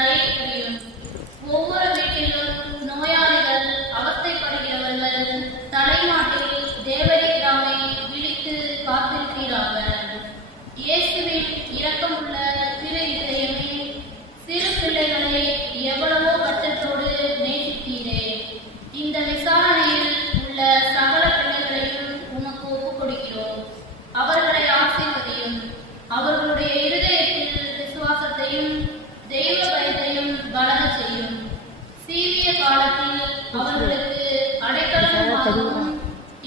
தயை புரியும். ஒவ்வொரு வீட்டிலும் நோயாளிகள், அவஸ்தைப்படுகிறவர்கள் தலைமாட்டில் தேவரீராமை விழித்து காத்திருக்கிறார்கள். இயேசுவின் இரக்கமுள்ள திரு இதயமே, சிறு பிள்ளைகளை எவ்வளவோ பட்சத்தோடு நேசித்தீரே. இந்த விசாரணையில் உள்ள சகல பிள்ளைகளையும் உமக்கு ஒப்புக் கொடுக்கிறோம். அவர்களை ஆசீர்வதியும். அவர்களுடைய இருதயத்தில் விசுவாசத்தையும் தெய்வ பயத்தையும் வளர செய்யும். சீவிய காலத்தில் அவர்களுக்கு அடைக்கலமாகவும்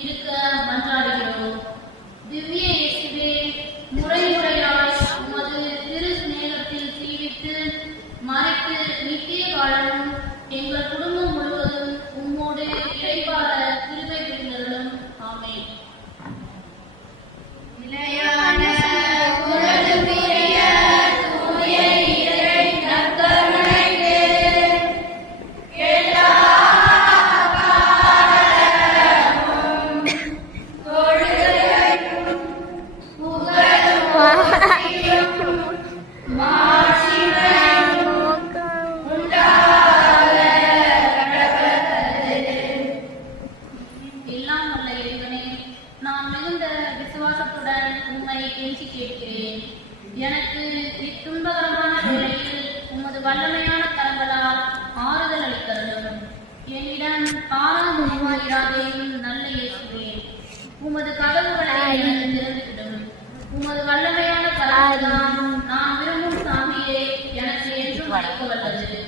இருக்க மன்றாடுகிறோம். திவ்ய இயேசுவே, முறைமுறையாய் உமது திரு சிநேகத்தில் சீவித்து மறைத்து நித்திய காலமும் எங்கள் குடும்பம் முழுவதும் உம்மோடு இறைவார கிருபை புரிந்தருளும். ஆமென். எல்லாம் வல்ல இறைவனே, நான் மிகுந்த விசுவாசத்துடன் உம்மை கெஞ்சி கேட்கிறேன். எனக்கு இத்துன்பகரமான வேளையில் உமது வல்லமையான கரங்களால் ஆறுதல் அளித்தருளும். என்னிடம் பாராமுகமாயிராதேயும் நல்ல இயேசுவே, உமது கதவுகளை எனக்கு திறந்துவிடும். உமது வல்லமையான கரங்களால் நான் விரும்பும் சாமியை எனக்கு என்றும் அளிக்க வல்லது.